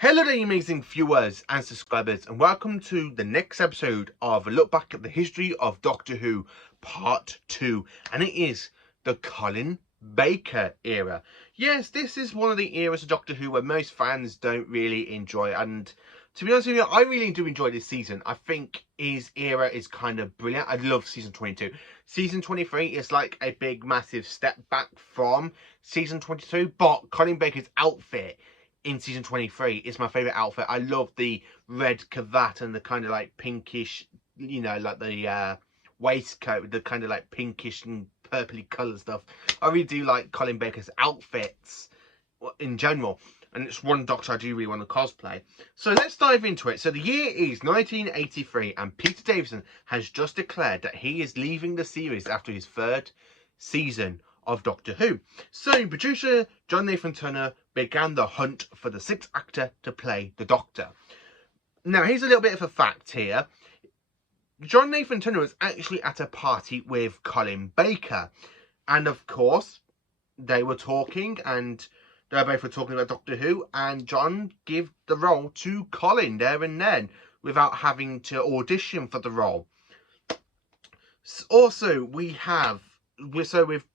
Hello there, you amazing viewers and subscribers, and welcome to the next episode of a look back at the history of Doctor Who Part 2, and it is the Colin Baker era. Yes, this is one of the eras of Doctor Who where most fans don't really enjoy, and to be honest with you, I really do enjoy this season. I think his era is kind of brilliant. I love season 22. Season 23 is like a big, massive step back from season 22, but Colin Baker's outfit in season 23 is my favorite outfit. I love the red cravat and the kind of like pinkish, like the waistcoat with the kind of like pinkish and purpley colour stuff. I really do like Colin Baker's outfits in general, and it's one Doctor I do really want to cosplay. So let's dive into it. So the year is 1983, and Peter Davison has just declared that he is leaving the series after his third season of Doctor Who. So producer John Nathan Turner began the hunt for the sixth actor to play the Doctor. Now, here's a little bit of a fact here. John Nathan Turner was actually at a party with Colin Baker, and of course they were talking, and they both were talking about Doctor Who, and John gave the role to Colin there and then without having to audition for the role. Also, with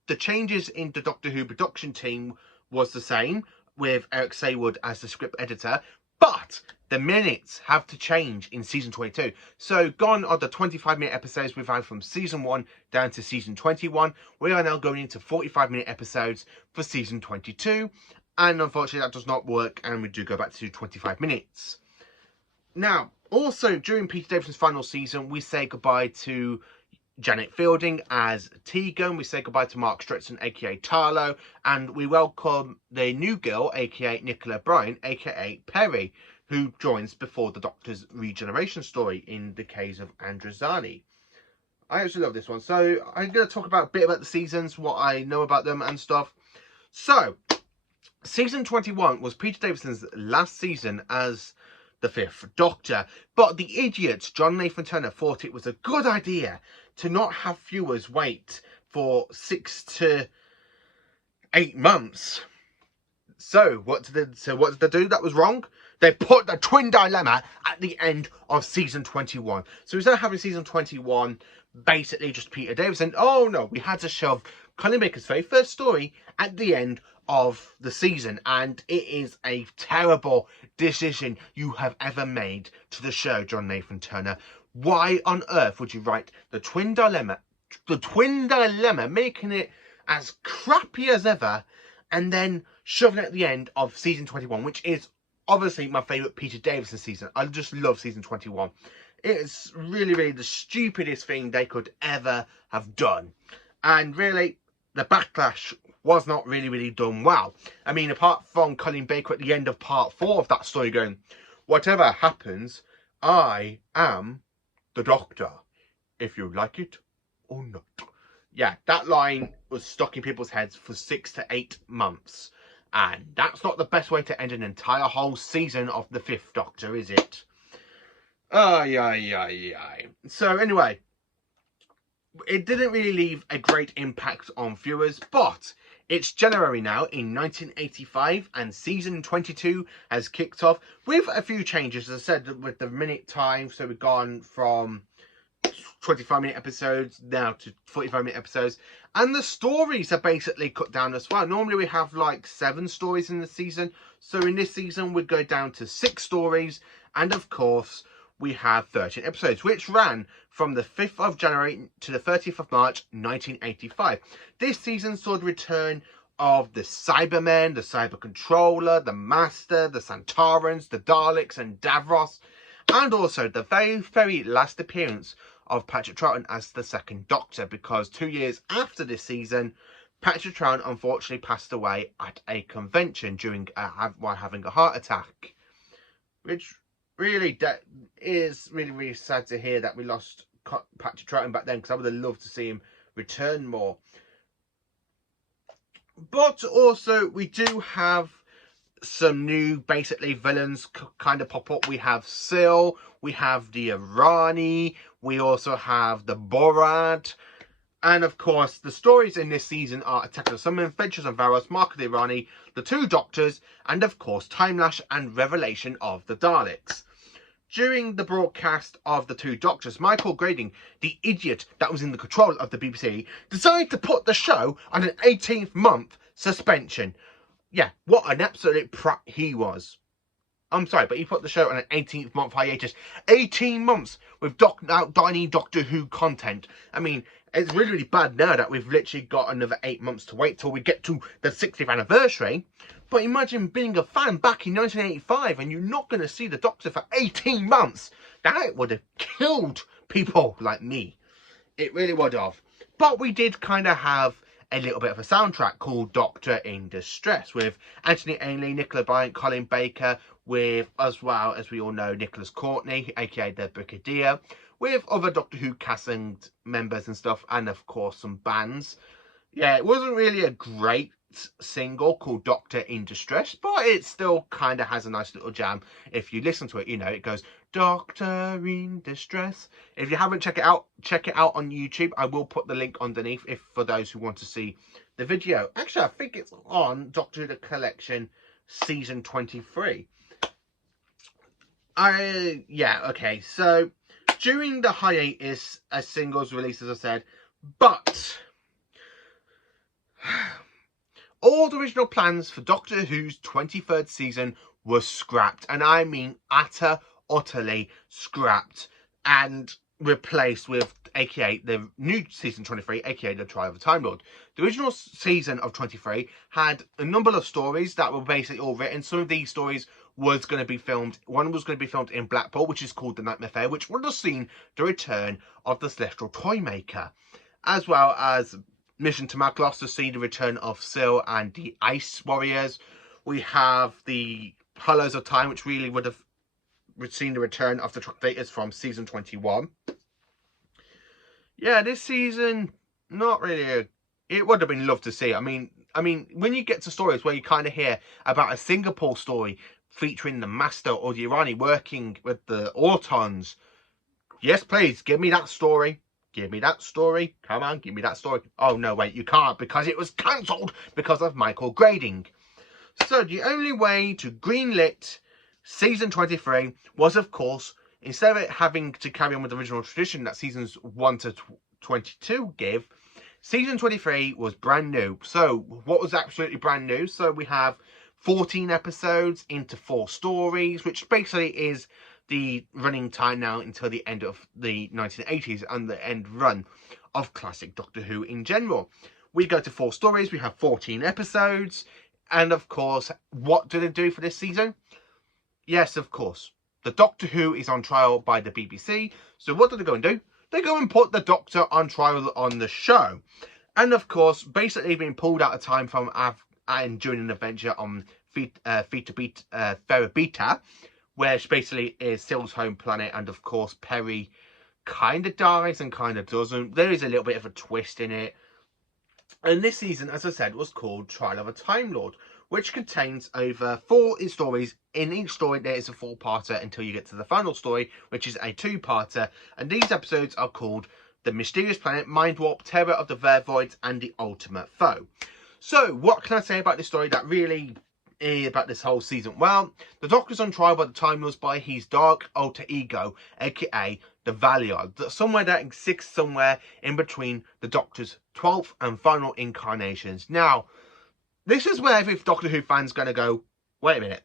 the changes in the Doctor Who production team was the same, with Eric Saywood as the script editor, but the minutes have to change in season 22. So gone are the 25-minute episodes we've had from season 1 down to season 21. We are now going into 45-minute episodes for season 22, and unfortunately that does not work, and we do go back to 25 minutes. Now, also during Peter Davison's final season, we say goodbye to Janet Fielding as Tegan, we say goodbye to Mark Stretson, aka Tarlo, and we welcome the new girl, aka Nicola Bryan, aka Perry, who joins before the Doctor's regeneration story in the case of Androzani. I actually love this one. So I'm going to talk about a bit about the seasons, what I know about them and stuff. So, season 21 was Peter Davison's last season as the Fifth Doctor, but the idiot John Nathan Turner thought it was a good idea to not have viewers wait for 6 to 8 months. So what did they do that was wrong? They put the twin dilemma at the end of season 21. So instead of having season 21 basically just Peter Davison, oh no, we had to shove Colin Baker's very first story at the end of the season, and it is a terrible decision you have ever made to the show, John Nathan Turner. Why on earth would you write the twin dilemma, making it as crappy as ever, and then shoving it at the end of season 21, which is obviously my favourite Peter Davison season. I just love season 21. It's really, really the stupidest thing they could ever have done. And really, the backlash was not really done well. I mean, apart from Colin Baker at the end of part 4 of that story going, whatever happens, I am the Doctor, if you like it or not. Yeah, that line was stuck in people's heads for 6 to 8 months. And that's not the best way to end an entire whole season of the Fifth Doctor, is it? So anyway, it didn't really leave a great impact on viewers, but it's January now in 1985, and season 22 has kicked off with a few changes. As I said, with the minute time, so we've gone from 25-minute episodes now to 45-minute episodes, and the stories are basically cut down as well. Normally we have like 7 stories in the season, so in this season we go down to 6 stories, and of course we have 13 episodes, which ran from the 5th of January to the 30th of March 1985. This season saw the return of the Cybermen, the Cyber Controller, the Master, the Santarans, the Daleks and Davros, and also the very last appearance of Patrick Troughton as the Second Doctor, because 2 years after this season, Patrick Troughton unfortunately passed away at a convention while having a heart attack, which really is really sad to hear that we lost Patrick Troughton back then, because I would have loved to see him return more. But also we do have some new basically villains kind of pop up. We have Syl, we have the Irani, we also have the Borat, And of course, the stories in this season are Attack of the Summoning, Adventures of Varos, Mark of the Irani, The Two Doctors, and of course, Time Lash and Revelation of the Daleks. During the broadcast of The Two Doctors, Michael Grading, the idiot that was in the control of the BBC, decided to put the show on an 18-month suspension. Yeah, what an absolute prat he was. I'm sorry, but he put the show on an 18th-month hiatus. 18 months with tiny Doctor Who content. I mean, it's really, really bad now that we've literally got another 8 months to wait till we get to the 60th anniversary. But imagine being a fan back in 1985 and you're not going to see the Doctor for 18 months. That would have killed people like me. It really would have. But we did kind of have a little bit of a soundtrack called Doctor in Distress with Anthony Ainley, Nicola Bryant, Colin Baker, with, as well as we all know, Nicholas Courtney, aka the Brigadier, with other Doctor Who cast and members and stuff, and of course some bands. Yeah, it wasn't really a great single called Doctor in Distress, but it still kind of has a nice little jam. If you listen to it, you know, it goes Doctor in Distress. If you haven't check it out on YouTube. I will put the link underneath if for those who want to see the video. Actually, I think it's on Doctor Who The Collection season 23. Yeah, okay, so during the hiatus, a singles released, as I said, but all the original plans for Doctor Who's 23rd season were scrapped, and I mean utterly scrapped, and replaced with, aka the new season 23, aka the Trial of the Time Lord. The original season of 23 had a number of stories that were basically all written. Some of these stories was going to be filmed. One was going to be filmed in Blackpool, which is called The Nightmare Fair, which would have seen the return of the Celestial Toymaker, as well as Mission to Maglos to see the return of Syl and the Ice Warriors. We have the Hollows of Time, which really would have seen the return of the Trogdotors from season 21. Yeah, this season, not really. It would have been loved to see. I mean, when you get to stories where you kind of hear about a Singapore story featuring the Master or the Irani working with the Autons, yes, please, give me that story. Give me that story. Come on, give me that story. Oh, no, wait, you can't because it was cancelled because of Michael Grading. So the only way to greenlit season 23 was, of course, instead of it having to carry on with the original tradition that seasons 1 to 22 give, season 23 was brand new. So what was absolutely brand new? So we have 14 episodes into 4 stories, which basically is the running time now until the end of the 1980s and the end run of classic Doctor Who in general. We go to 4 stories, we have 14 episodes, and of course, what do they do for this season? Yes, of course, the Doctor Who is on trial by the BBC, so what do they go and do? They go and put the Doctor on trial on the show. And of course, basically being pulled out of time from and during an adventure on Ferrabita, which basically is Syl's home planet, and of course Perry kind of dies and kind of doesn't. There is a little bit of a twist in it. And this season, as I said, was called Trial of a Time Lord, which contains over 4 stories. In each story there is a 4-parter until you get to the final story, which is a 2-parter. And these episodes are called The Mysterious Planet, Mind Warp, Terror of the Vervoids, and The Ultimate Foe. So what can I say about this story that really about this whole season? Well, the Doctor's on trial by the Time Lords by his dark alter ego, aka the Valiant, somewhere that exists somewhere in between the Doctor's 12th and final incarnations. Now, this is where every Doctor Who fan's going to go, wait a minute,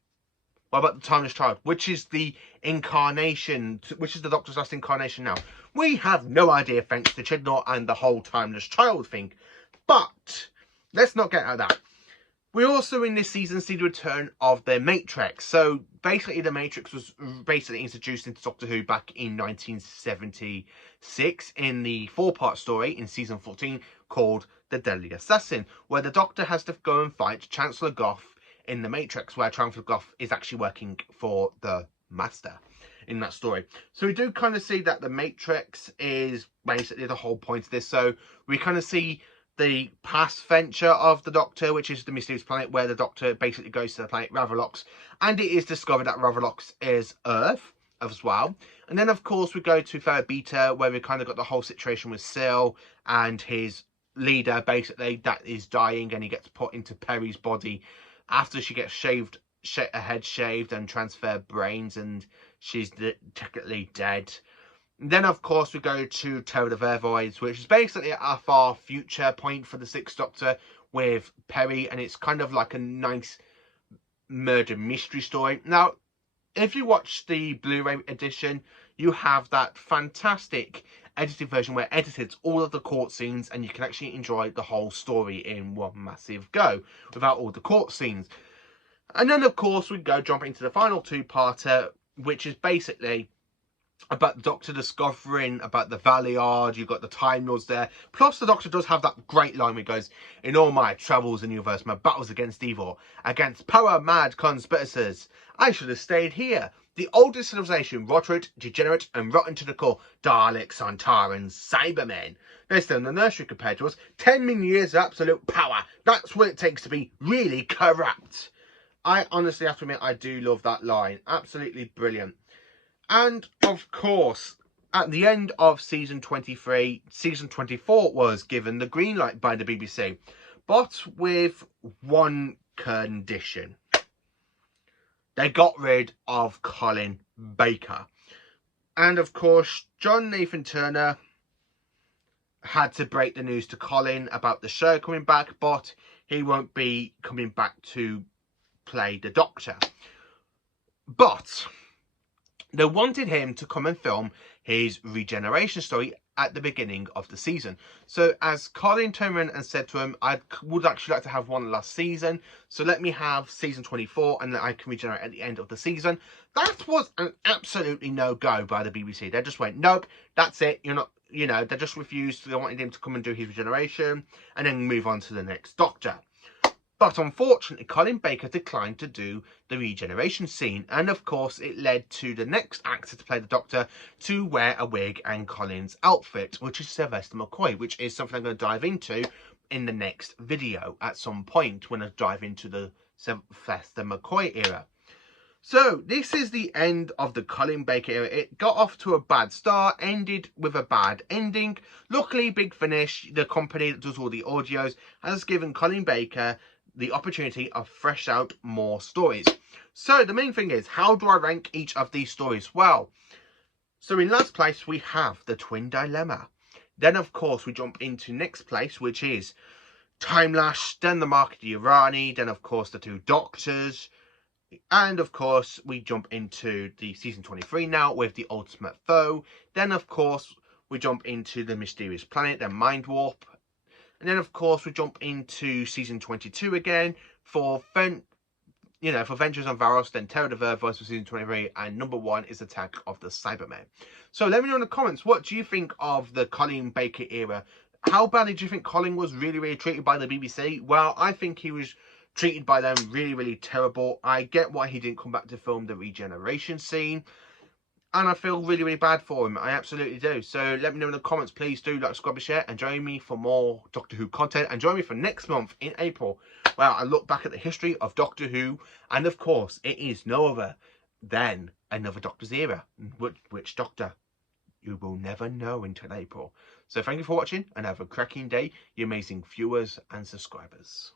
what about the Timeless Child? Which is the incarnation, which is the Doctor's last incarnation now? We have no idea, thanks to Chibnall and the whole Timeless Child thing. But let's not get out of that. We also in this season see the return of the Matrix. So basically the Matrix was basically introduced into Doctor Who back in 1976 in the 4-part story in season 14 called The Deadly Assassin, where the Doctor has to go and fight Chancellor Goff in the Matrix, where Chancellor Goff is actually working for the Master in that story. So we do kind of see that the Matrix is basically the whole point of this. So we kind of see the past venture of the Doctor, which is the Mysterious Planet, where the Doctor basically goes to the planet Ravalox, and it is discovered that Ravalox is Earth, as well. And then of course we go to Third Beta, where we kind of got the whole situation with Sil and his leader basically that is dying, and he gets put into Perry's body after she gets her head shaved and transferred brains, and she's technically dead. And then of course we go to Terror of Vervoids, which is basically a far future point for the Sixth Doctor with Perry, and it's kind of like a nice murder mystery story. Now, if you watch the Blu-ray edition, you have that fantastic edited version where it edited all of the court scenes, and you can actually enjoy the whole story in one massive go without all the court scenes. And then of course we jump into the final two-parter, which is basically about the Doctor discovering about the Valiard. You've got the Time Lords there. Plus the Doctor does have that great line where he goes, "In all my travels in the universe, my battles against evil, against power-mad conspirators, I should have stayed here. The oldest civilization, rotted, degenerate, and rotten to the core. Daleks, Sontarans, Cybermen. They're still in the nursery compared to us. 10 million years of absolute power. That's what it takes to be really corrupt." I honestly have to admit, I do love that line. Absolutely brilliant. And of course, at the end of season 23, season 24 was given the green light by the BBC, but with one condition. They got rid of Colin Baker. And of course, John Nathan Turner had to break the news to Colin about the show coming back, but he won't be coming back to play the Doctor. But they wanted him to come and film his regeneration story at the beginning of the season. So as Colin turned around and said to him, I would actually like to have one last season, so let me have season 24 and then I can regenerate at the end of the season. That was an absolutely no-go by the BBC. They just went, nope, that's it, you're not, you know, they just refused. They wanted him to come and do his regeneration and then move on to the next Doctor. But unfortunately, Colin Baker declined to do the regeneration scene. And of course, it led to the next actor to play the Doctor to wear a wig and Colin's outfit, which is Sylvester McCoy, which is something I'm going to dive into in the next video at some point when I dive into the Sylvester McCoy era. So this is the end of the Colin Baker era. It got off to a bad start, ended with a bad ending. Luckily, Big Finish, the company that does all the audios, has given Colin Baker the opportunity of fresh out more stories. So the main thing is, how do I rank each of these stories? Well, so in last place we have the Twin Dilemma. Then of course we jump into next place, which is Time Lash, then the Mark of the Irani, then of course the Two Doctors, and of course we jump into the season 23 now with the Ultimate Foe. Then of course we jump into the Mysterious Planet, then Mind Warp. And then, of course, we jump into season 22 again for Ventures on Varos, then Terror of Vervoids for season 23, and number 1 is Attack of the Cybermen. So let me know in the comments, what do you think of the Colin Baker era? How badly do you think Colin was really treated by the BBC? Well, I think he was treated by them really terrible. I get why he didn't come back to film the regeneration scene, and I feel really bad for him. I absolutely do. So let me know in the comments. Please do like, subscribe, and share, and join me for more Doctor Who content. And join me for next month in April, where I look back at the history of Doctor Who. And of course, it is no other than another Doctor's era. Which Doctor? You will never know until April. So thank you for watching, and have a cracking day, you amazing viewers and subscribers.